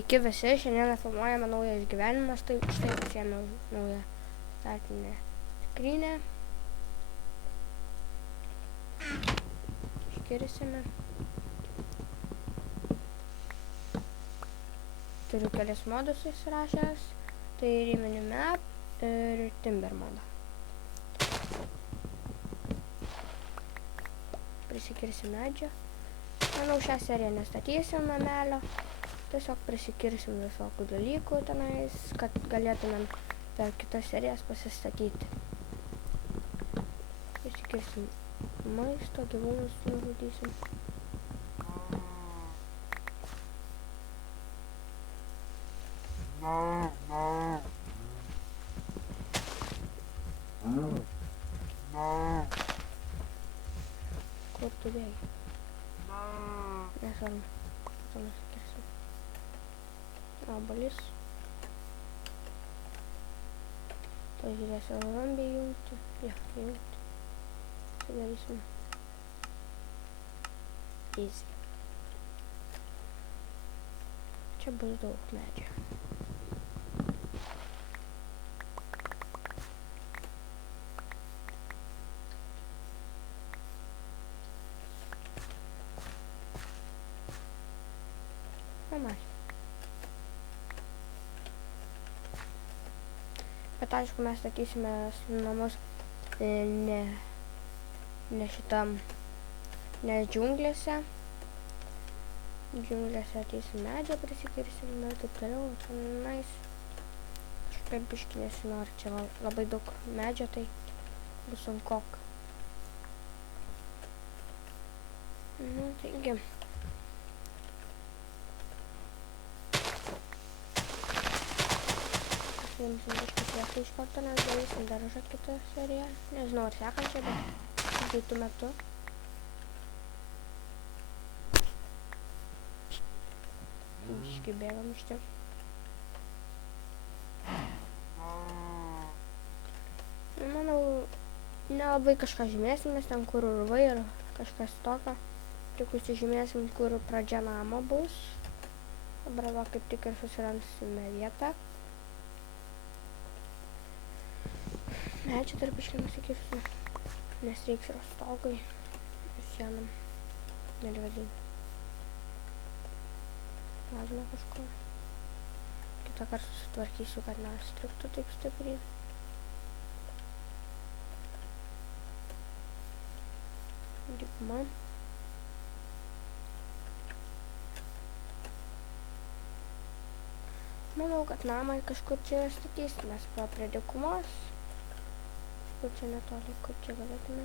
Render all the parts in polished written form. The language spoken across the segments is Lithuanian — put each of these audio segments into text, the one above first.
Sveiki visi, šiandien filmuojame naujas gyvenimas, tai štai pasiėmiau naują startinę skrynę. Iškirsime. Turiu kelias modus įsirašęs, tai Rimini Map ir Timber modą. Prisikirsim medžio. Manau, šią seriją nestatysim namelio. Tiesiog prisikirsim visokių dalykų tenais, kad galėtumėm per kitas serijas pasistatyti. Prisikirsim maisto, gyvūnus nužudysim. Kur tu bėgi? Nesvarbu. To nusikirsim. Obuolys. Pažiūrėsiu, ar zombį įjungti. Jo, įjungti. Sudarysim. Easy. Čia bus daug medžio. Normaliai. Bet aišku, mes statysime namus ne šitam, ne džiunglėse. Džiunglėse ateisim medžio, prisikirsim ir taip toliau. Tenais kažkaip biškį nesinori. Čia labai daug medžio, tai bus sunkok. Taigi. Paimsim biškį priešą iš karto, nes darysim daržą kitą seriją. Nežinau, ar sekančią, bet greitų metu. Biškį bėgam iš čia. Manau, nelabai kažką žymėsim, nes ten kur urvai ir kažkas tokio. Tik užsižymėsim, kur pradžia namo bus. Dabar va kaip tik ir susiransime vietą. Medžią dar biškį nusikirsiu, nes reiks ir stogui ir sienam nelvedinti. Lazime kažko. Kitą kartą susitvarkysiu, kad nestriktų taip stipriai. Dykuma. Manau, kad namą kažkur čia statysime prie dykumos. Kur čia netoli, kur čia galėtume.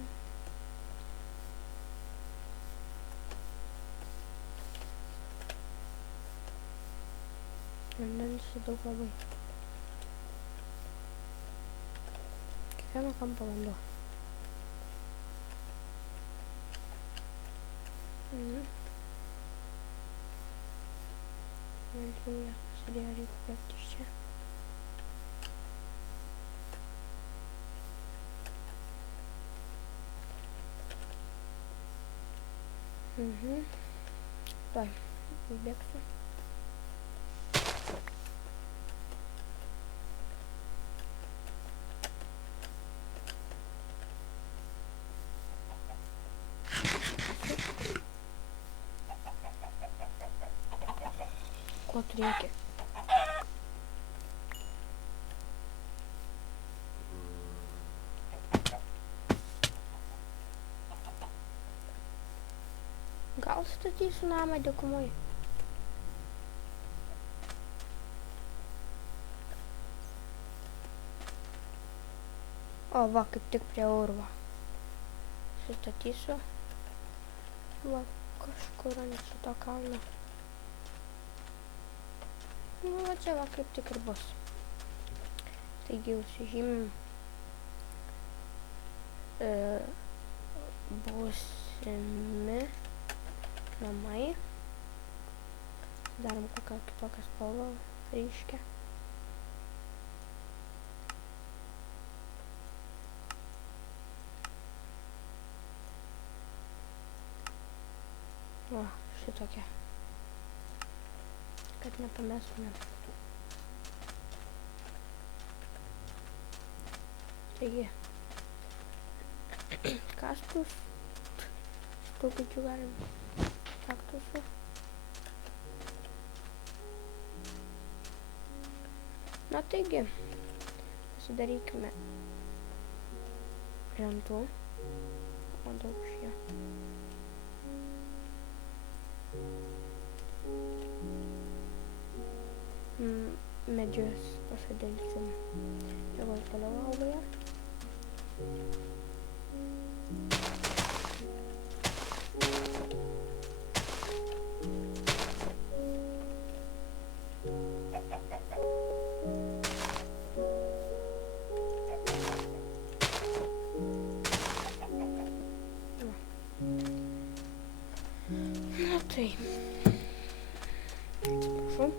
Vandens daug labai. Kiekvieno kampo vanduo. Džiunglė pasidėjo, reikia bėgti iš čia. Tuoj, bėgsiu. Ko tu reikia? Gal statysiu namą dykumoj. O, va, kaip tik prie urvo. Sustatysiu. Va, kažkur ant šito kalno. Va, čia va, kaip tik ir bus. Taigi, užsižymim. Būsimi namai. Darom kokią kitokią spalvą ryškę. O, šitokia. kad nepamestume. Taigi, kastus, taupyčių galim, kaktusų. Na taigi, pasidarykime lentų, o daug šie. Medžius pasodinsim, jeigu toliau augalą. Na tai, atsiprašau.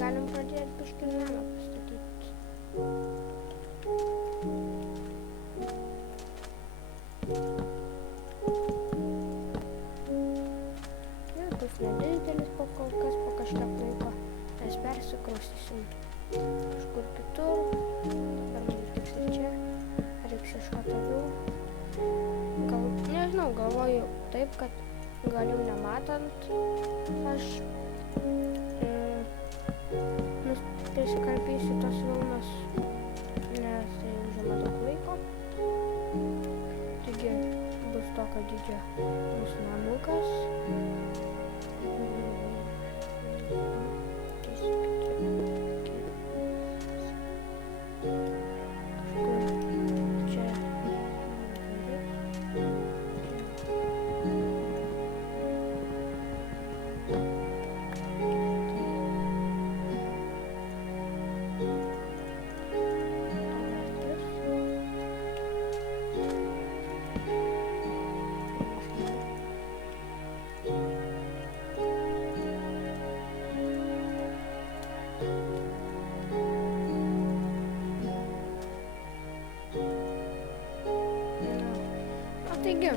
Galim pradėti biškį namą pastatyti. Jis bus nedidelis po kol kas, po kažkiek laiko. Mes persikraustysim kažkur kitur. Dabar mums tiks čia. Reiks ieškoti avių. Gal, nežinau, galvoju taip, kad gal jau nematant aš prisikarpysiu tos vilnas, nes tai užima daug laiko. Taigi bus tokio dydžio mūsų namukas. Taigi,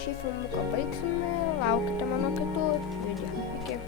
šį filmuką baigsime, laukite mano kitų video. Iki.